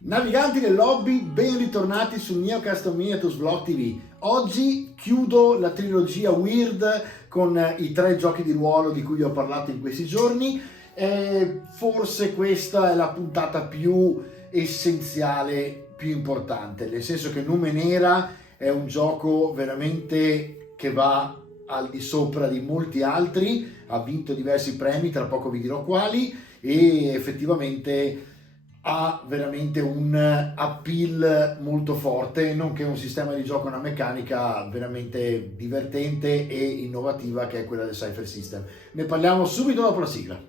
Naviganti del hobby, ben ritornati su Neo Custom Miniatures Vlog TV. Oggi chiudo la trilogia Weird con i 3 giochi di ruolo di cui vi ho parlato in questi giorni. Forse questa è la puntata più essenziale, più importante, nel senso che Numenera è un gioco veramente che va al di sopra di molti altri, ha vinto diversi premi, tra poco vi dirò quali, e effettivamente ha veramente un appeal molto forte, nonché un sistema di gioco, una meccanica veramente divertente e innovativa che è quella del Cypher System. Ne parliamo subito dopo la sigla.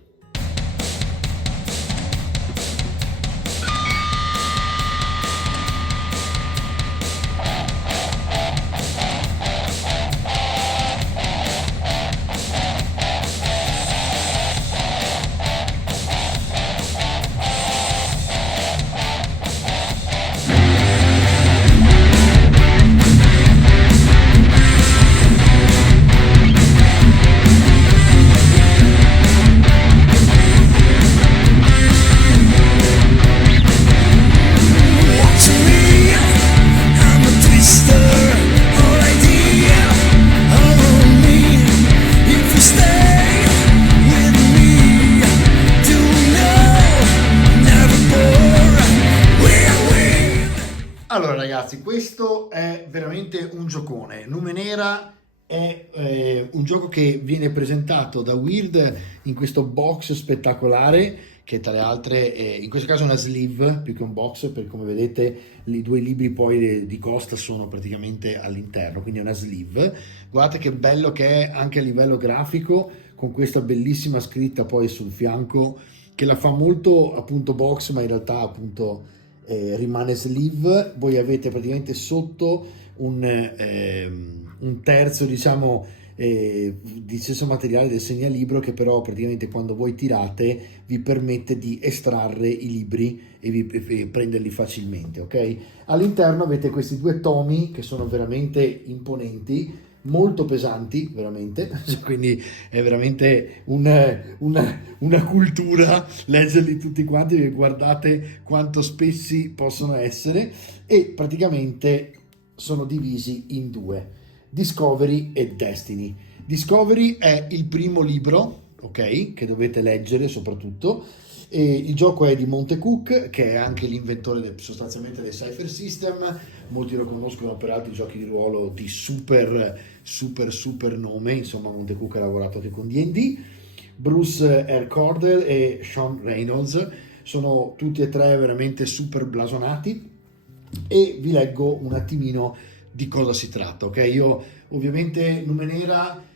Allora ragazzi, questo è veramente un giocone. Numenera è un gioco che viene presentato da Weird in questo box spettacolare, che tra le altre in questo caso è una sleeve più che un box, perché come vedete i 2 libri poi di costa sono praticamente all'interno, quindi è una sleeve. Guardate che bello che è anche a livello grafico, con questa bellissima scritta poi sul fianco che la fa molto appunto box, ma in realtà appunto rimane sleeve. Voi avete praticamente sotto un terzo, diciamo, di stesso materiale del segnalibro, che però praticamente quando voi tirate vi permette di estrarre i libri e prenderli facilmente, ok? All'interno avete questi 2 tomi che sono veramente imponenti, molto pesanti veramente, quindi è veramente una cultura leggerli tutti quanti, perché guardate quanto spessi possono essere, e praticamente sono divisi in 2: Discovery e Destiny. Discovery è il primo libro, ok, che dovete leggere soprattutto. E il gioco è di Monte Cook, che è anche l'inventore sostanzialmente del Cypher System. Molti lo conoscono per altri giochi di ruolo di super nome. Insomma, Monte Cook ha lavorato anche con D&D. Bruce R. Cordell e Sean Reynolds sono tutti e 3 veramente super blasonati, e vi leggo un attimino di cosa si tratta, ok? Io ovviamente Numenera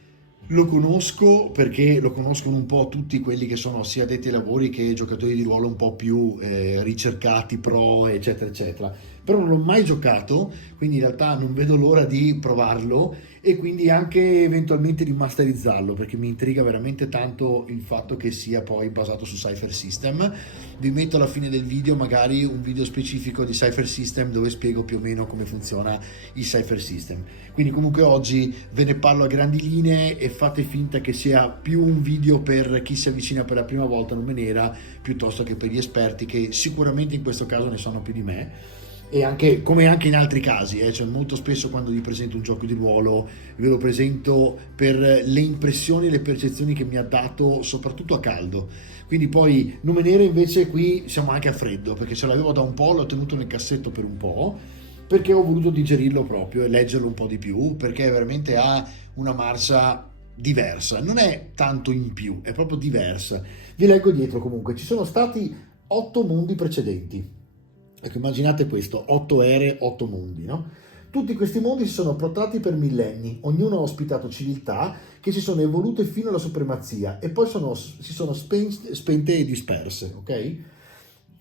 lo conosco perché lo conoscono un po' tutti quelli che sono sia addetti ai lavori che giocatori di ruolo un po' più ricercati, pro, eccetera eccetera, però non l'ho mai giocato, quindi in realtà non vedo l'ora di provarlo e quindi anche eventualmente di masterizzarlo, perché mi intriga veramente tanto il fatto che sia poi basato su Cypher System. Vi metto alla fine del video magari un video specifico di Cypher System dove spiego più o meno come funziona il Cypher System. Quindi comunque oggi ve ne parlo a grandi linee e fate finta che sia più un video per chi si avvicina per la prima volta a Numenera piuttosto che per gli esperti, che sicuramente in questo caso ne sanno più di me. E anche come anche in altri casi, cioè molto spesso quando vi presento un gioco di ruolo ve lo presento per le impressioni e le percezioni che mi ha dato, soprattutto a caldo. Quindi poi Numenera invece qui siamo anche a freddo, perché ce l'avevo da un po', l'ho tenuto nel cassetto per un po', perché ho voluto digerirlo proprio e leggerlo un po' di più, perché veramente ha una marcia diversa, non è tanto in più, è proprio diversa. Vi leggo dietro comunque, ci sono stati 8 mondi precedenti. Ecco, immaginate questo, 8 ere, 8 mondi, no? Tutti questi mondi si sono protratti per millenni, ognuno ha ospitato civiltà che si sono evolute fino alla supremazia e poi si sono spente e disperse, ok?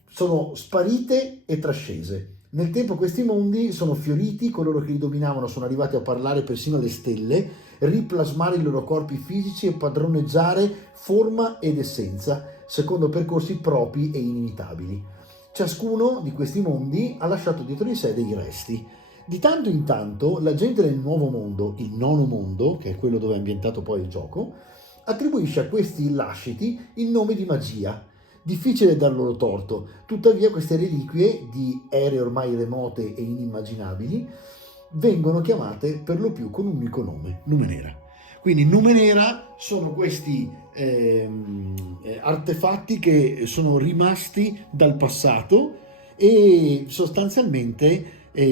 Sono sparite e trascese. Nel tempo questi mondi sono fioriti, coloro che li dominavano sono arrivati a parlare persino alle stelle, riplasmare i loro corpi fisici e padroneggiare forma ed essenza, secondo percorsi propri e inimitabili. Ciascuno di questi mondi ha lasciato dietro di sé dei resti. Di tanto in tanto la gente del nuovo mondo, il nono mondo, che è quello dove è ambientato poi il gioco, attribuisce a questi lasciti il nome di magia, Difficile dar loro torto, tuttavia queste reliquie di ere ormai remote e inimmaginabili vengono chiamate per lo più con un unico nome, Numenera. Quindi Numenera sono questi artefatti che sono rimasti dal passato e sostanzialmente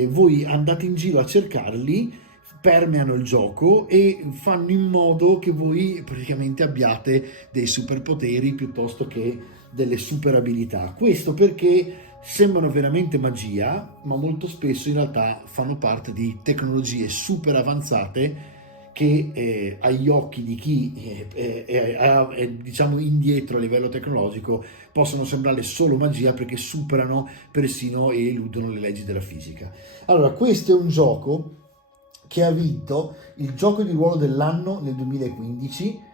voi andate in giro a cercarli, permeano il gioco e fanno in modo che voi praticamente abbiate dei superpoteri piuttosto che delle super abilità. Questo perché sembrano veramente magia, ma molto spesso in realtà fanno parte di tecnologie super avanzate che agli occhi di chi è diciamo indietro a livello tecnologico possono sembrare solo magia, perché superano persino e eludono le leggi della fisica. Allora, questo è un gioco che ha vinto il gioco di ruolo dell'anno nel 2015,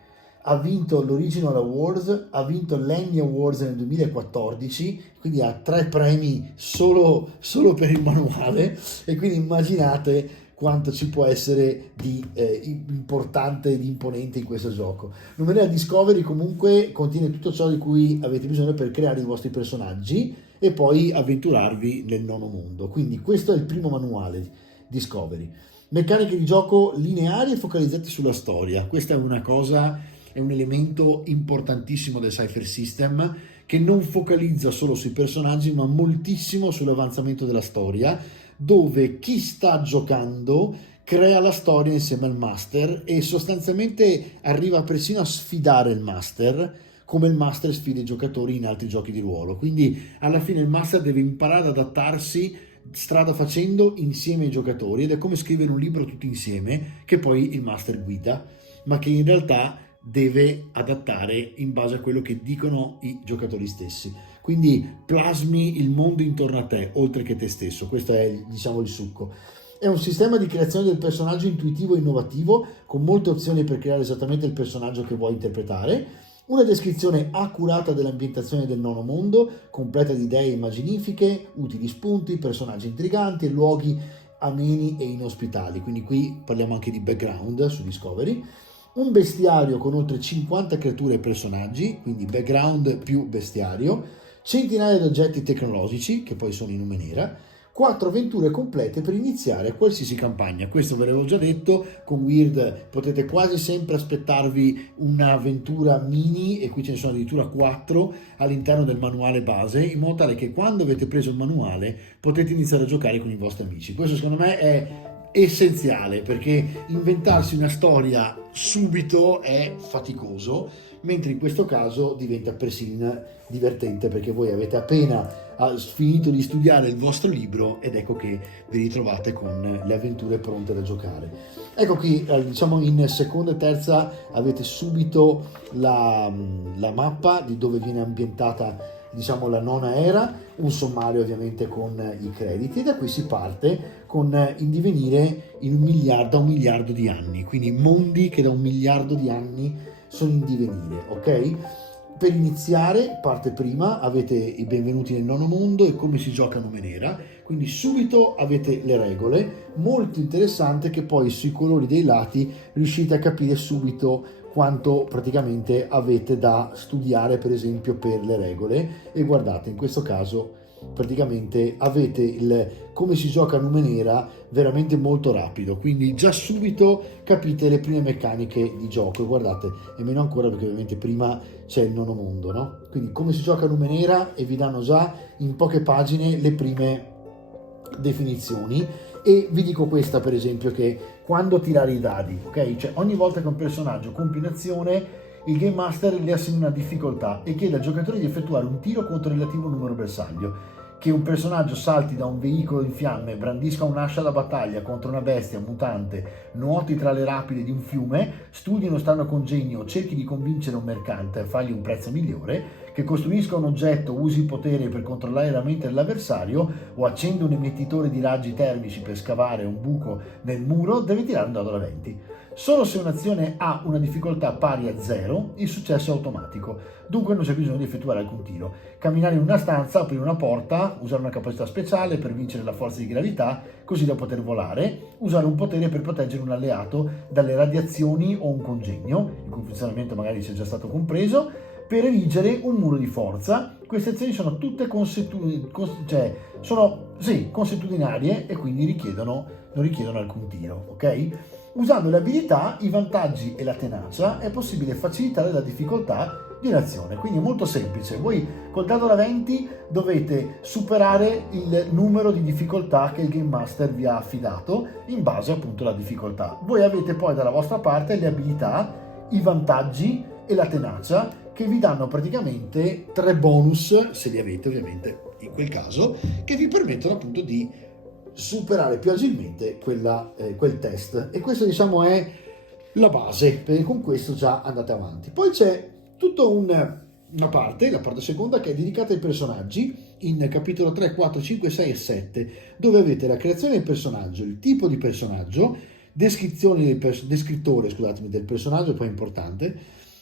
ha vinto l'Original Awards, ha vinto l'Annie Awards nel 2014, quindi ha 3 premi solo per il manuale, e quindi immaginate quanto ci può essere di importante e di imponente in questo gioco. Numenera Discovery comunque contiene tutto ciò di cui avete bisogno per creare i vostri personaggi e poi avventurarvi nel nono mondo. Quindi questo è il primo manuale, Discovery. Meccaniche di gioco lineari e focalizzate sulla storia. Questa è una cosa, è un elemento importantissimo del Cypher System, che non focalizza solo sui personaggi ma moltissimo sull'avanzamento della storia, dove chi sta giocando crea la storia insieme al master e sostanzialmente arriva persino a sfidare il master, come il master sfida i giocatori in altri giochi di ruolo. Quindi alla fine il master deve imparare ad adattarsi strada facendo insieme ai giocatori, ed è come scrivere un libro tutti insieme che poi il master guida, ma che in realtà deve adattare in base a quello che dicono i giocatori stessi. Quindi plasmi il mondo intorno a te oltre che te stesso. Questo è, diciamo, il succo. È un sistema di creazione del personaggio intuitivo e innovativo, con molte opzioni per creare esattamente il personaggio che vuoi interpretare. Una descrizione accurata dell'ambientazione del nono mondo, completa di idee immaginifiche, utili spunti, personaggi intriganti e luoghi ameni e inospitali. Quindi qui parliamo anche di background su Discovery. Un bestiario con oltre 50 creature e personaggi, quindi background più bestiario, centinaia di oggetti tecnologici, che poi sono in Numenera, 4 avventure complete per iniziare qualsiasi campagna. Questo ve l'avevo già detto, con Weird potete quasi sempre aspettarvi un'avventura mini, e qui ce ne sono addirittura 4 all'interno del manuale base, in modo tale che quando avete preso il manuale potete iniziare a giocare con i vostri amici. Questo secondo me è essenziale, perché inventarsi una storia subito è faticoso, mentre in questo caso diventa persino divertente, perché voi avete appena finito di studiare il vostro libro ed ecco che vi ritrovate con le avventure pronte da giocare. Ecco qui, diciamo in seconda e terza avete subito la mappa di dove viene ambientata, diciamo, la nona era, un sommario ovviamente con i crediti, e da qui si parte con il divenire in 1 miliardo di anni, quindi mondi che da 1 miliardo di anni sono in divenire, ok? Per iniziare, parte prima, avete i benvenuti nel nono mondo e come si gioca a Numenera, quindi subito avete le regole, molto interessante che poi sui colori dei lati riuscite a capire subito quanto praticamente avete da studiare, per esempio, per le regole. E guardate, in questo caso praticamente avete il come si gioca a Numenera veramente molto rapido, quindi già subito capite le prime meccaniche di gioco. E guardate, e meno ancora perché ovviamente prima c'è il nono mondo, no? Quindi come si gioca a Numenera, e vi danno già in poche pagine le prime definizioni. E vi dico questa, per esempio, che quando tirare i dadi, ok? Cioè ogni volta che un personaggio compie un'azione, il Game Master le assegna una difficoltà e chiede al giocatore di effettuare un tiro contro il relativo numero bersaglio. Che un personaggio salti da un veicolo in fiamme, brandisca un'ascia da battaglia contro una bestia mutante, nuoti tra le rapide di un fiume, studi uno strano congegno o cerchi di convincere un mercante a fargli un prezzo migliore, che costruisca un oggetto, usi il potere per controllare la mente dell'avversario o accenda un emettitore di raggi termici per scavare un buco nel muro, deve tirare un dado da 20. Solo se un'azione ha una difficoltà pari a 0, il successo è automatico, dunque non c'è bisogno di effettuare alcun tiro. Camminare in una stanza, aprire una porta, usare una capacità speciale per vincere la forza di gravità, così da poter volare, usare un potere per proteggere un alleato dalle radiazioni o un congegno, il cui funzionamento magari ci è già stato compreso, per erigere un muro di forza. Queste azioni sono tutte consuetudinarie e quindi non richiedono alcun tiro, ok? Usando le abilità, i vantaggi e la tenacia è possibile facilitare la difficoltà di un'azione, quindi è molto semplice. Voi col dado da 20 dovete superare il numero di difficoltà che il Game Master vi ha affidato in base appunto alla difficoltà. Voi avete poi dalla vostra parte le abilità, i vantaggi e la tenacia che vi danno praticamente 3 bonus, se li avete ovviamente in quel caso, che vi permettono appunto di superare più agilmente quel test. E questo diciamo è la base, perché con questo già andate avanti. Poi c'è tutta una parte, la parte seconda, che è dedicata ai personaggi in capitolo 3, 4, 5, 6 e 7, dove avete la creazione del personaggio, il tipo di personaggio, descrittore, scusatemi, del personaggio, poi è importante,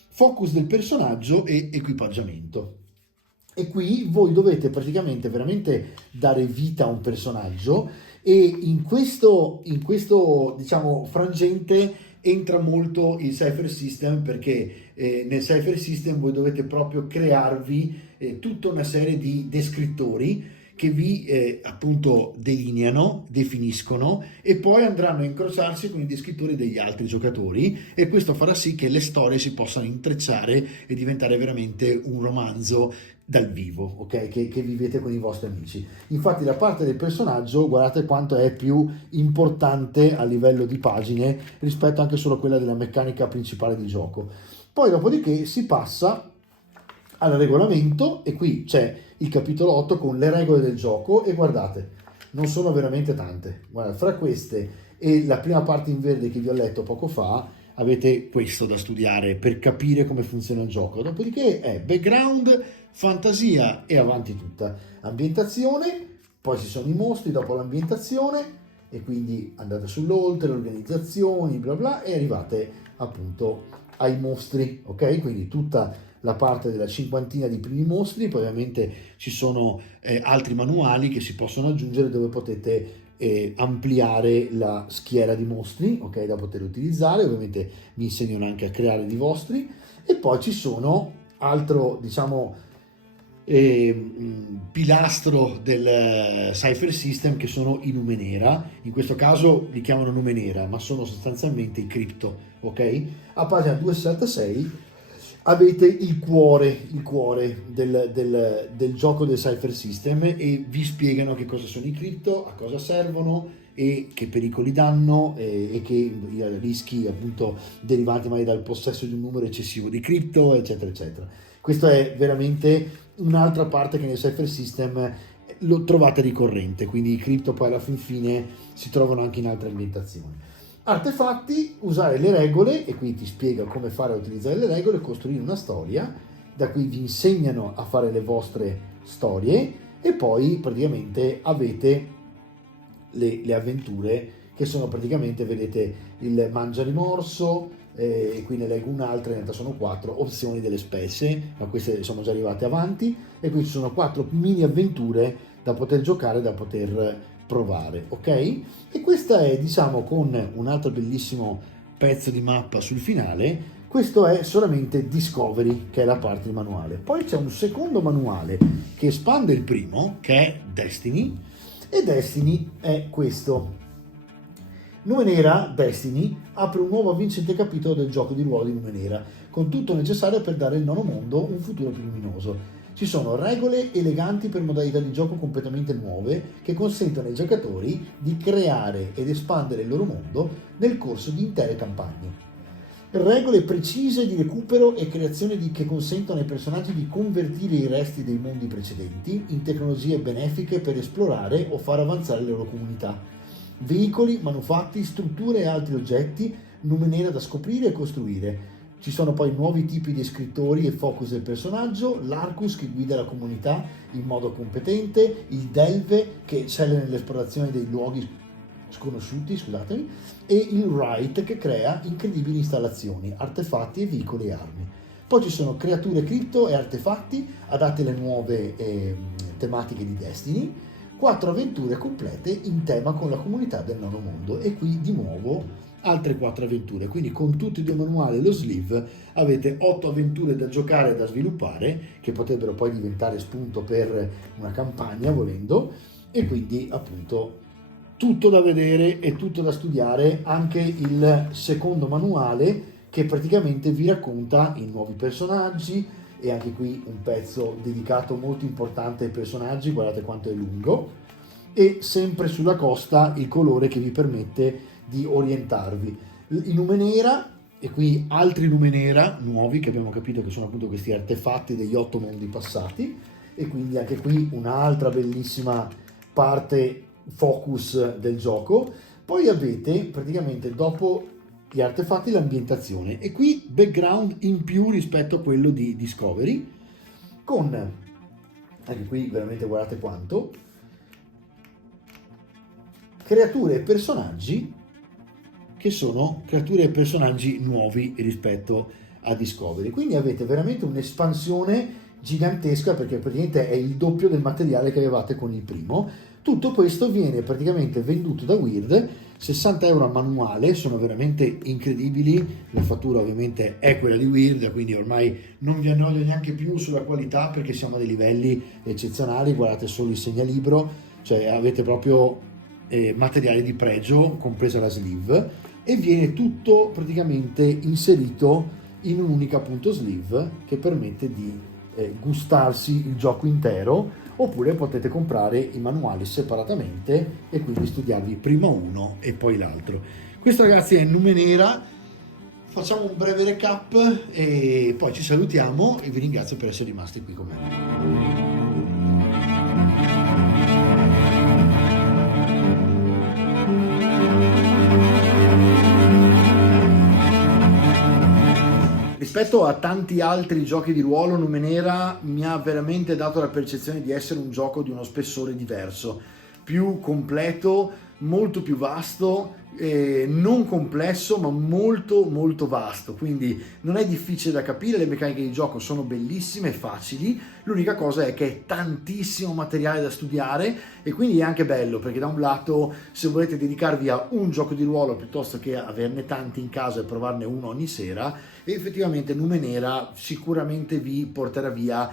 focus del personaggio e equipaggiamento. E qui voi dovete praticamente veramente dare vita a un personaggio, e in questo diciamo frangente entra molto il Cypher System, perché nel Cypher System voi dovete proprio crearvi tutta una serie di descrittori che vi appunto delineano, definiscono e poi andranno a incrociarsi con i descrittori degli altri giocatori, e questo farà sì che le storie si possano intrecciare e diventare veramente un romanzo dal vivo, ok? Che vivete con i vostri amici. Infatti la parte del personaggio, guardate quanto è più importante a livello di pagine rispetto anche solo a quella della meccanica principale di gioco. Poi dopodiché si passa al regolamento, e qui c'è il capitolo 8 con le regole del gioco, e guardate, non sono veramente tante. Guarda, fra queste e la prima parte in verde che vi ho letto poco fa, avete questo da studiare per capire come funziona il gioco. Dopodiché è background, fantasia e avanti tutta. Ambientazione, poi ci sono i mostri dopo l'ambientazione, e quindi andate sull'oltre, le organizzazioni, bla bla, e arrivate appunto ai mostri, ok? Quindi tutta la parte della cinquantina di primi mostri, poi ovviamente ci sono altri manuali che si possono aggiungere dove potete ampliare la schiera di mostri, ok, da poter utilizzare. Ovviamente vi insegnano anche a creare di vostri, e poi ci sono altro, diciamo, pilastro del Cypher System, che sono i Numenera. In questo caso li chiamano Numenera, ma sono sostanzialmente i cripto, ok? A pagina 266 avete il cuore del gioco del Cypher System, e vi spiegano che cosa sono i cripto, a cosa servono e che pericoli danno, e che rischi appunto derivanti magari dal possesso di un numero eccessivo di cripto, eccetera eccetera. Questa è veramente un'altra parte che nel Cypher System lo trovate ricorrente, quindi i cripto poi alla fine si trovano anche in altre ambientazioni. Artefatti, usare le regole, e qui ti spiega come fare a utilizzare le regole, costruire una storia, da cui vi insegnano a fare le vostre storie, e poi praticamente avete le avventure, che sono praticamente, vedete, il mangia rimorso, e qui ne leggo un'altra, in realtà sono 4 opzioni delle specie, ma queste sono già arrivate avanti, e qui ci sono 4 mini avventure da poter giocare, da poter provare, ok? E questa è, diciamo, con un altro bellissimo pezzo di mappa sul finale. Questo è solamente Discovery, che è la parte del manuale. Poi c'è un secondo manuale che espande il primo, che è Destiny, e Destiny è questo. Numenera Destiny apre un nuovo avvincente capitolo del gioco di ruolo di Numenera, con tutto necessario per dare al nono mondo un futuro più luminoso. Ci sono regole eleganti per modalità di gioco completamente nuove che consentono ai giocatori di creare ed espandere il loro mondo nel corso di intere campagne. Regole precise di recupero e creazione che consentono ai personaggi di convertire i resti dei mondi precedenti in tecnologie benefiche per esplorare o far avanzare le loro comunità. Veicoli, manufatti, strutture e altri oggetti, Numenera da scoprire e costruire. Ci sono poi nuovi tipi di scrittori e focus del personaggio, l'Arcus che guida la comunità in modo competente, il Delve che eccelle nell'esplorazione dei luoghi sconosciuti, scusatemi, e il Wright che crea incredibili installazioni, artefatti e veicoli e armi. Poi ci sono creature cripto e artefatti adatti alle nuove tematiche di Destiny, 4 avventure complete in tema con la comunità del nono mondo, e qui di nuovo altre 4 avventure. Quindi con tutti e due i manuali e lo sleeve avete 8 avventure da giocare e da sviluppare, che potrebbero poi diventare spunto per una campagna volendo, e quindi appunto tutto da vedere e tutto da studiare. Anche il secondo manuale che praticamente vi racconta i nuovi personaggi, e anche qui un pezzo dedicato molto importante ai personaggi, guardate quanto è lungo, e sempre sulla costa il colore che vi permette di orientarvi. I Numenera, e qui altri Numenera nuovi che abbiamo capito che sono appunto questi artefatti degli 8 mondi passati, e quindi anche qui un'altra bellissima parte focus del gioco. Poi avete praticamente dopo gli artefatti l'ambientazione, e qui background in più rispetto a quello di Discovery, con anche qui veramente guardate quanto creature e personaggi che sono creature e personaggi nuovi rispetto a Discovery. Quindi avete veramente un'espansione gigantesca, perché praticamente è il doppio del materiale che avevate con il primo. Tutto questo viene praticamente venduto da Wyrd, 60 euro a manuale, sono veramente incredibili. La fattura ovviamente è quella di Wyrd, quindi ormai non vi annoio neanche più sulla qualità, perché siamo a dei livelli eccezionali. Guardate solo il segnalibro, cioè avete proprio materiale di pregio, compresa la sleeve, e viene tutto praticamente inserito in un'unica appunto sleeve che permette di gustarsi il gioco intero, oppure potete comprare i manuali separatamente e quindi studiarvi prima uno e poi l'altro. Questo ragazzi è Numenera. Facciamo un breve recap e poi ci salutiamo, e vi ringrazio per essere rimasti qui con me. Rispetto a tanti altri giochi di ruolo, Numenera mi ha veramente dato la percezione di essere un gioco di uno spessore diverso, più completo, molto più vasto, non complesso ma molto molto vasto, quindi non è difficile da capire. Le meccaniche di gioco sono bellissime e facili, l'unica cosa è che è tantissimo materiale da studiare, e quindi è anche bello perché da un lato, se volete dedicarvi a un gioco di ruolo piuttosto che averne tanti in casa e provarne uno ogni sera, effettivamente Numenera sicuramente vi porterà via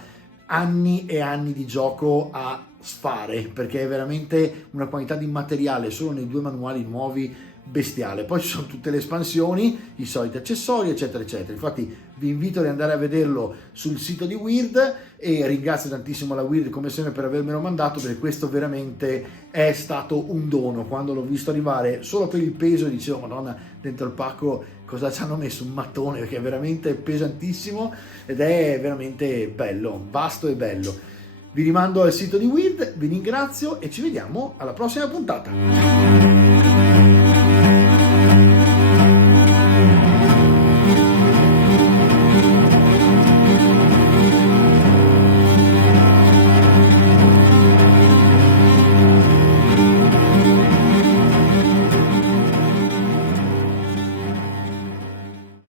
anni e anni di gioco a sfare, perché è veramente una quantità di materiale solo nei 2 manuali nuovi bestiale. Poi ci sono tutte le espansioni, i soliti accessori eccetera eccetera. Infatti vi invito ad andare a vederlo sul sito di Wyrd, e ringrazio tantissimo la Wyrd come sempre per avermelo mandato, perché questo veramente è stato un dono. Quando l'ho visto arrivare solo per il peso dicevo madonna, dentro il pacco cosa ci hanno messo, un mattone, perché è veramente pesantissimo ed è veramente bello, vasto e bello. Vi rimando al sito di Wyrd, vi ringrazio e ci vediamo alla prossima puntata.